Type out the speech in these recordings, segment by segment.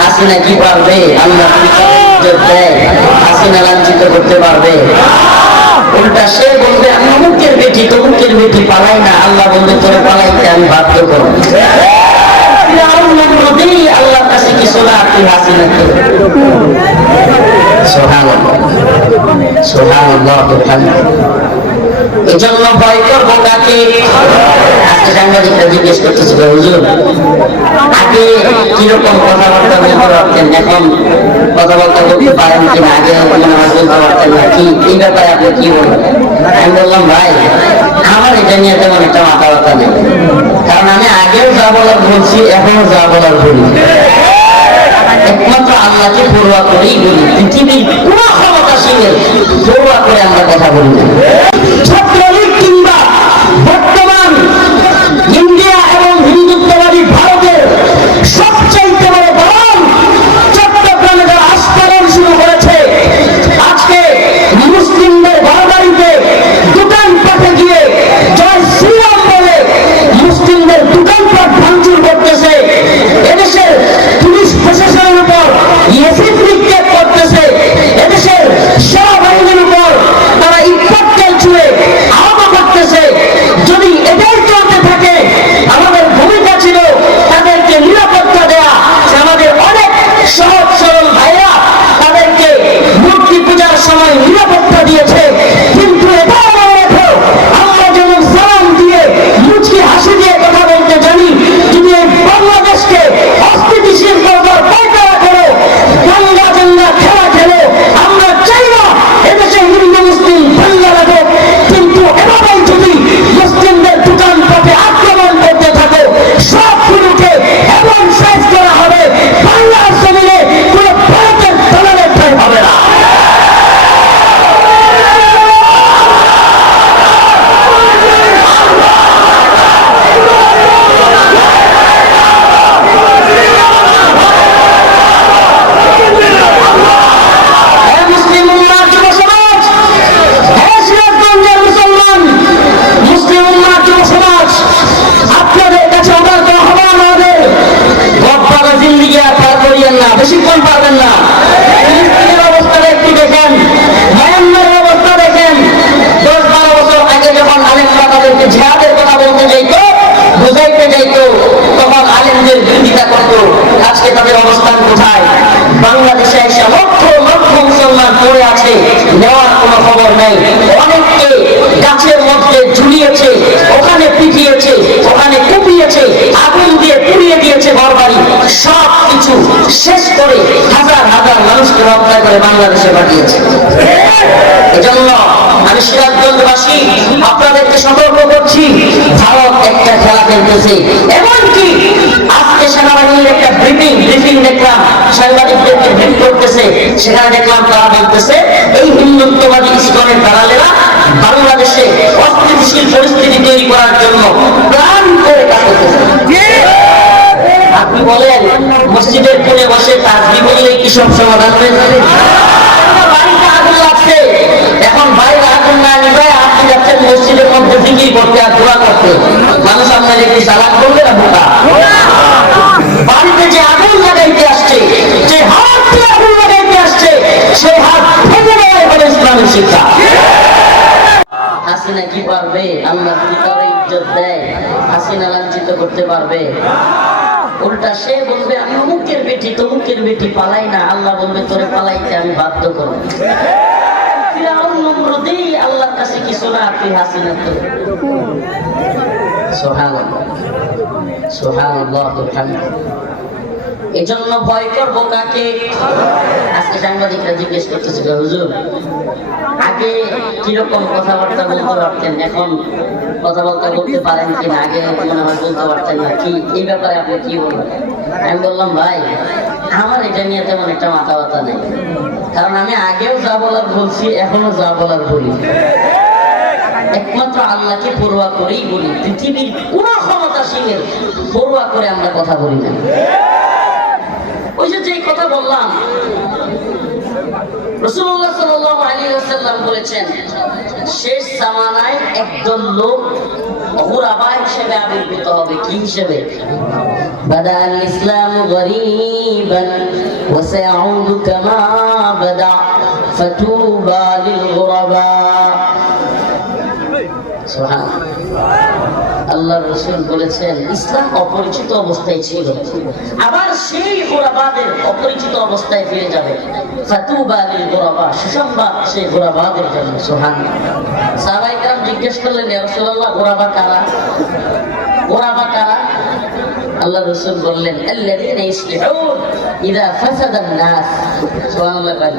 হাসিনা কি পারবে? আল্লাহ ইজ্জত দেয়, হাসিনা লাঞ্ছিত করতে পারবে? উল্টা সে বলবে আমি অমুকের বেটি, তমুকের বেটি, পালাই না। আল্লাহ বলবে তোরে পালাইতে আমি বাধ্য করব। আল্লাহর কাছে কিছু না, তুই হাসিনাকে। সুবহানাল্লাহ, সুবহানাল্লাহ। এজন্য ভয় করবো কাকে? আজকে সাংবাদিকরা জিজ্ঞেস করতেছিল, হুজুর আগে কিরকম কথাবার্তা বলতে পারতেন, এখন কথাবার্তা বলতে পারেন কিনা? আগে বলতে পারতেন না, কি এই ব্যাপারে আপনি কি বলবেন? আমি বললাম ভাই, আমার এটা নিয়ে তেমন একটা মাথা ব্যথা নেই, কারণ আমি আগেও যা বলার বলছি, এখনো যা বলার বলি। একমাত্র আল্লাহকে পড়ুয়া করেই বলি, পৃথিবীর কোন ক্ষমতাশীলের পড়ুয়া করে আমরা কথা বলি না। ছাত্রলীগ কিংবা বর্তমান ইন্ডিয়া এবং হিন্দুত্ববাদী ভারতের সবচাইতে বড় দল চট্টগ্রামে যারা আস্ফালন শুরু করেছে, আজকে মুসলিমদের ঘরবাড়িতে দোকানপাটে গিয়ে জয় শ্রীরাম বলে মুসলিমদের দোকানপাট ভাঙচুর করতেছে, এদেশের পুলিশ প্রশাসনের উপর এসিড নিক্ষেপ করতেছে, এদেশের সেনাবাহিনীর উপর তারা ইটপাটকেল ছুঁড়ে আহত করতেছে। যদি এটাই চলতে থাকে, আমাদের ভূমিকা ছিল তাদেরকে নিরাপত্তা দেয়া। আমাদের অনেক সহজ সরল ভাইরা তাদেরকে মূর্তি পূজার সময় নিরাপত্তা দিয়েছে, কিন্তু এটাও মনে রেখো, আমরা যেমন সালাম দিয়ে মুচকি হাসি দিয়ে কথা বলতে জানি, যদি এই বাংলাদেশকে অস্থিতিশীল করবার পায়তারা করো, দাঙ্গা দাঙ্গা খেলা খেলো, আমরা চাই না এদেশে হিন্দু মুসলিম দাঙ্গা লাগুক, কিন্তু এভাবেই যদি মুসলিমদের দোকানপাটে আক্রমণ করতে থাকো, সবগুলোকে এমন সাইজ করা হবে, বাংলার জমিনে কোনো ভারতের দলের ঠাঁই হবে না। মুসলিম উম্মাহ যুব সমাজ, সিরাজগঞ্জের মুসলমান মুসলিম উম্মাহ যুব সমাজ, আপনাদের কাছে আমার তো আহ্বান হবে, গপ্পারা জিন্দিগি আর পার করিয়েন না, বেশিক্ষণ পারবেন না। ফিলিস্তিনের অবস্থাটা একটু দেখেন, মায়ানমারের অবস্থা দেখেন। 10-12 বছর আগে যখন আলেমরা তাদেরকে জিহাদের কথা বলতে যাইতো, বুঝাইতে যাইতো, তখন আলেমদের বিরোধিতা করতো। আজকে তাদের অবস্থান কোথায়? বাংলাদেশে এসে লক্ষ লক্ষ মুসলমান পড়ে আছে, নেওয়ার কোনো খবর নেই। অনেককে গাছের মধ্যে ঝুলিয়েছে, ওখানে পিটিয়েছে, ওখানে কুপিয়েছে, আগুন দিয়ে পুড়িয়ে দিয়েছে ঘরবাড়ি, সব কিছু শেষ করে হাজার হাজার মানুষকে হত্যা করে বাংলাদেশে পাঠিয়েছে। এজন্য আমি সিরাজগঞ্জবাসী আপনাদেরকে সতর্ক করছি, ভারত একটা খেলা খেলতেছে। এমনকি আজকে সেনাবাহিনীর একটা ব্রিফিং দেখলাম, সাংবাদিকদেরকে ব্রিফ করতেছে, সেখানে দেখলাম তারা বলতেছে এই হিন্দুত্ববাদী ইসকনের দালালেরা বাংলাদেশে অস্থিতিশীল পরিস্থিতি তৈরি করার জন্য প্ল্যান করে কাজ করতেছে। আপনি বলেন মসজিদের কোণে বসে তাসবিহ বললেই কি সব সমাধান হয়ে যাবে? বাড়িতে আগুন লাগছে, এখন বাইরে আগুন না নিবে, আপনি যাচ্ছেন মসজিদের মধ্যে জিকির করতে আর দোয়া করতে, মানুষ আপনার একটি সালাম করবে না বোকা? বাড়িতে যে আগুন লাগাইতে আসছে, যে হাত দিয়ে আগুন লাগাইতে আসছে, সেই হাত ভেঙে দেওয়াই হলো ইসলামের শিক্ষা। হাসিনা কি পারবে? আল্লাহ তাআলা ইজ্জত দেয়, হাসিনা লাঞ্ছিত করতে পারবে? উল্টা সে বলবে আমি অমুকের বেটি, তমুকের বেটি, পালাই না। আল্লাহ বলবে তোরে পালাইতে আমি বাধ্য করব। ফিরাউন নমরুদই আল্লাহর কাছে কিছু না, তুই হাসিনাকে। সুবহানাল্লাহ, সুবহানাল্লাহ। এজন্য ভয় করবো কাকে? আজকে সাংবাদিকরা জিজ্ঞেস করতেছিল, হুজুর আগে কিরকম কথাবার্তা বলতে পারতেন, এখন কথাবার্তা বলতে পারেন কিনা? আগে মনে হয় বলতে পারতেন না, কি এই ব্যাপারে আপনি কি বলবেন? আমি বললাম ভাই, আমার এটা নিয়ে তেমন একটা মাথা ব্যথা নেই, কারণ আমি আগেও যা বলার বলছি, এখনো যা বলার বলি। একমাত্র আল্লাহকে পড়ুয়া করেই বলি, পৃথিবীর কোন ক্ষমতাশীলের পড়ুয়া করে আমরা কথা বলি না। ওই যে কথা বললাম, রাসূলুল্লাহ সাল্লাল্লাহু আলাইহি ওয়াসাল্লাম বলেছেন শেষ জামানায় একদল লোক গুরাবা হিসেবে আবির্ভূত হবে। কি হিসেবে? বাদাল ইসলাম গরীবান ওয়া সায়াউদু কামা বাদা ফাতুবা লিল গুরাবা। আল্লাহ রাসূল বলেছেন ইসলাম অপরিচিত অবস্থায় ছিল, আবার সেই গুরাবাদের অপরিচিত অবস্থায় ফিরে যাবে। ফাতুবা লিল গুরাবা, সুসংবাদ সেই গুরাবাদের জন্য। সুবহানাল্লাহ। সাহাবায়ে কেরাম জিজ্ঞেস করলেন, ইয়া রাসূলুল্লাহ, গুরাবা কারা? গুরাবা কারা? আল্লাহ রাসূল বললেন, আল্লাযীনা ইসলিহুন ইযা ফাসাদান নাস। সুবহানাল্লাহ।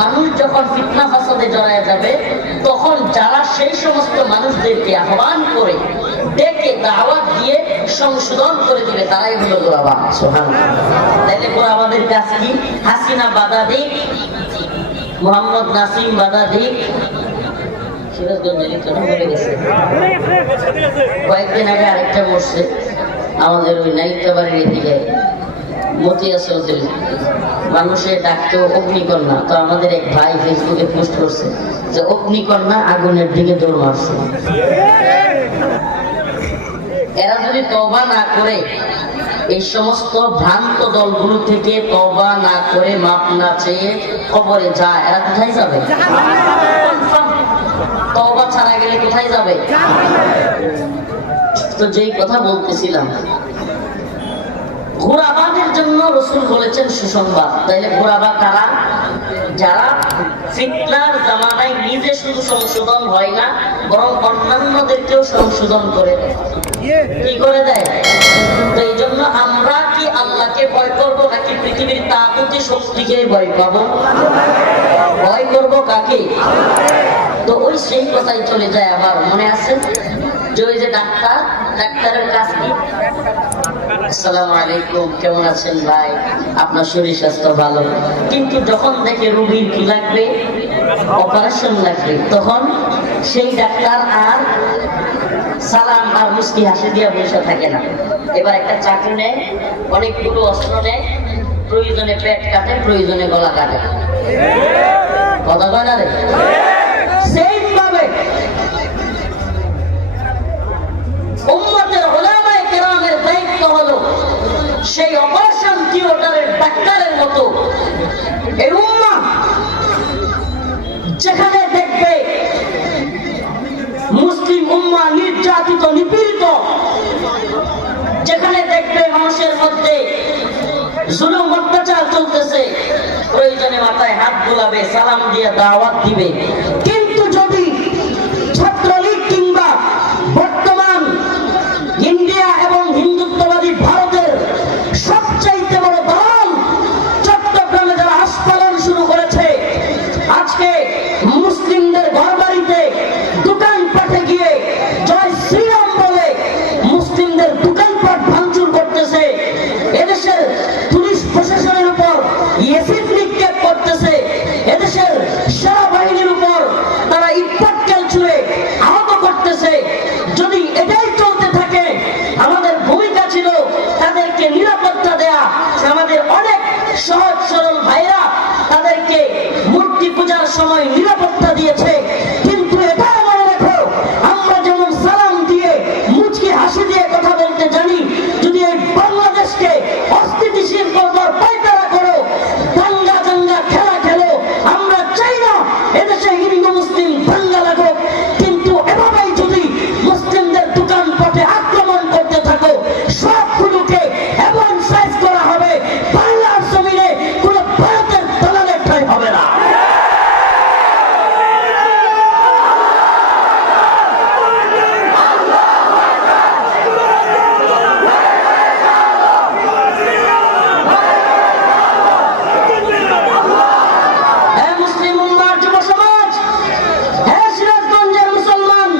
মানুষ যখন ফিতনা ফাসাদে জড়ায় যাবে, তখন যারা সেই সমস্ত মানুষদেরকে আহ্বান করে ডেকে দাওয়াত দিয়ে সংশোধন করে দিবে, তারাই হলো গোরাবা। সুবহানাল্লাহ। তাইলে গোরাবাদের কাজ কি? হাসিনা বাধা দিক, মোহাম্মদ নাসিম বাধা দিক, কয়েকদিন আগে আরেকটা বসছে আমাদের ওই নাইকাবাড়ির এদিকে, মতিয়া চৌধুরী, মানুষের ডাকতো অগ্নিকন্যা। তো আমাদের এক ভাই ফেসবুকে পোস্ট করছে যে অগ্নিকন্যা আগুনের দিকে দৌড় মারছে। এরা যদি তওবা না করে, এই সমস্ত ভ্রান্ত দলগুলো থেকে তওবা না করে, মাপ না চেয়ে কবরে যায়, এরা কোথায় যাবে? তওবা ছাড়া গেলে কোথায় যাবে? তো যেই কথা বলতেছিলাম, গুরাবাদের জন্য রাসূল বলেছেন সুসংবাদ। তাইলে গুরাবা কারা? যারা ফিতনার জামানায় নিজে শুধু সংশোধন হয় না, বরং অন্যান্যদেরকেও সংশোধন করে দেয়। কি করে দেয়? তো এই জন্য আমরা কি আল্লাহকে ভয় করবো নাকি পৃথিবীর তাগুতি শক্তিকে ভয় পাবো? ভয় করবো কাকে? তো ওই সেই কথাই চলে যায়। আবার মনে আছে যে ওই যে ডাক্তারের কাজ কি? আসসালামু আলাইকুম, কেমন আছেন ভাই? আপনার শরীর স্বাস্থ্য ভালো? কিন্তু যখন দেখে রোগীর কি লাগবে, অপারেশন লাগবে, তখন সেই ডাক্তার আর সালাম আর মুস্কি হাসি দিয়ে বসে থাকে না। এবার একটা চাকু নেয়, অনেকগুলো অস্ত্র নেয়, প্রয়োজনে পেট কাটে, প্রয়োজনে গলা কাটে। কথা কয় না রে? সেইভাবে উম্মতের উলামায়ে কেরামের দায়িত্ব হলো সেই অপারেশন থিয়েটারের ডাক্তারের মতো এই উম্মাহ যেখানে দেখবে মুসলিম উম্মাহ নির্যাতিত, নিপীড়িত, যেখানে দেখবে মানুষের মধ্যে জুলুম অত্যাচার চলতেছে, প্রয়োজনে মাথায় হাত বুলাবে, সালাম দিয়ে দাওয়াত দিবে। কিন্তু যদি ছাত্রলীগ কিংবা বর্তমান ইন্ডিয়া এবং হিন্দুত্ববাদী ভারতের সবচাইতে বড় দল চট্টগ্রামে যারা আস্ফালন শুরু করেছে, আজকে মুসলিমদের ঘরবাড়িতে দোকানপাটে গিয়ে জয় শ্রীরাম বলে মুসলিমদের দোকানপাট ভাঙচুর করতেছে, এদেশের পুলিশ প্রশাসনের উপর এসিড নিক্ষেপ করতেছে, এদেশের সেনাবাহিনীর উপর তারা ইটপাটকেল ছুঁড়ে আহত করতেছে, যদি এটাই চলতে থাকে, আমাদের ভূমিকা ছিল তাদেরকে নিরাপত্তা দেয়া। আমাদের অনেক সহজ সরল ভাইরা তাদেরকে মূর্তি পূজার সময় নিরাপত্তা দিয়েছে। কিন্তু এটা মনে রাখো, আমরা যেমন সালাম দিয়ে মুচকি হাসি দিয়ে কথা বলতে জানি, যদি এই বাংলাদেশকে অস্থিতিশীল করবার পায়তারা করো, দাঙ্গা দাঙ্গা খেলা খেলো, আমরা চাই না এদেশে হিন্দু মুসলিম দাঙ্গা লাগুক। কিন্তু এভাবেই যদি মুসলিমদের দোকানপাটে আক্রমণ করতে থাকো, সবগুলোকে এমন সাইজ করা হবে, বাংলার জমিনে কোনো ভারতের দালালের ঠাঁই হবে না। হ্যাঁ মুসলিম উম্মার যুব সমাজ, হ্যাঁ সিরাজগঞ্জের মুসলমান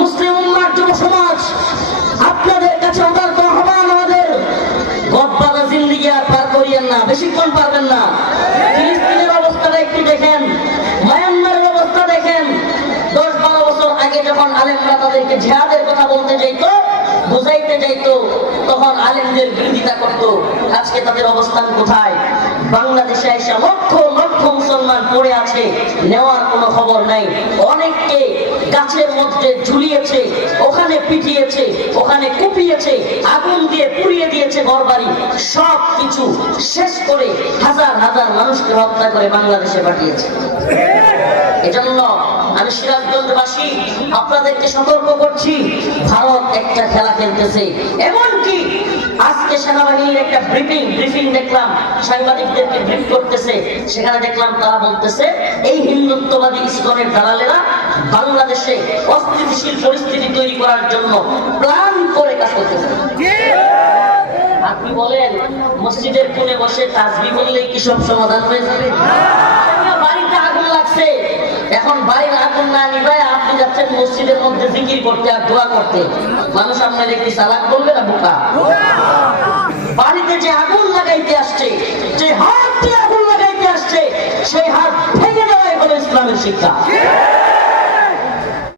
মুসলিম উম্মার যুব সমাজ, আপনাদের কাছে উদারত আহ্বান, আমাদের গদবাদা জিন্দেগি আর পার করিয়েন না, বেশিক্ষণ পারবেন না। ফিলিস্তিনের অবস্থাটা একটু দেখেন, মায়ানমারের অবস্থা দেখেন। 10-12 বছর আগে যখন আলেমরা তাদেরকে জিহাদের কথা বলতে যাইতো, বুঝাইতে যাইতো, তখন আলেমদের বিরোধিতা করত। আজকে তাদের অবস্থান কোথায়? বাংলাদেশে এসে লক্ষ লক্ষ মুসলমান পড়ে আছে, নেওয়ার কোনো খবর নাই। অনেককে গাছের মধ্যে ঝুলিয়েছে, ওখানে পিটিয়েছে, ওখানে কুপিয়েছে, আগুন দিয়ে পুড়িয়ে দিয়েছে ঘরবাড়ি, সব কিছু শেষ করে হাজার হাজার মানুষকে হত্যা করে বাংলাদেশে পাঠিয়েছে। এজন্য আমি সিরাজগঞ্জবাসী আপনাদেরকে সতর্ক করছি, ভারত একটা খেলা খেলতেছে। এমনকি আজকে সেনাবাহিনীর একটা ব্রিফিং দেখলাম, সাংবাদিকদেরকে ব্রিফ করতেছে, সেখানে দেখলাম তারা বলতেছে এই হিন্দুত্ববাদী ইসকনের দালালেরা বাংলাদেশে অস্থিতিশীল পরিস্থিতি তৈরি করার জন্য প্ল্যান করে কাজ করতেছে। আপনি বলেন মসজিদের কোণে বসে তাসবিহ বললেই কি সব সমাধান হয়ে যাবে? বাড়িতে আগুন লাগছে, এখন বাড়ির আগুন না নিভায় আপনি যাচ্ছেন মসজিদের মধ্যে জিকির করতে আর দোয়া করতে, মানুষ আপনাদের কি চালাক বলবে না বোকা? বাড়িতে যে আগুন লাগাইতে আসছে, যে হাত দিয়ে আগুন লাগাইতে আসছে, সেই হাত ভেঙে দেওয়াই হলো ইসলামের শিক্ষা।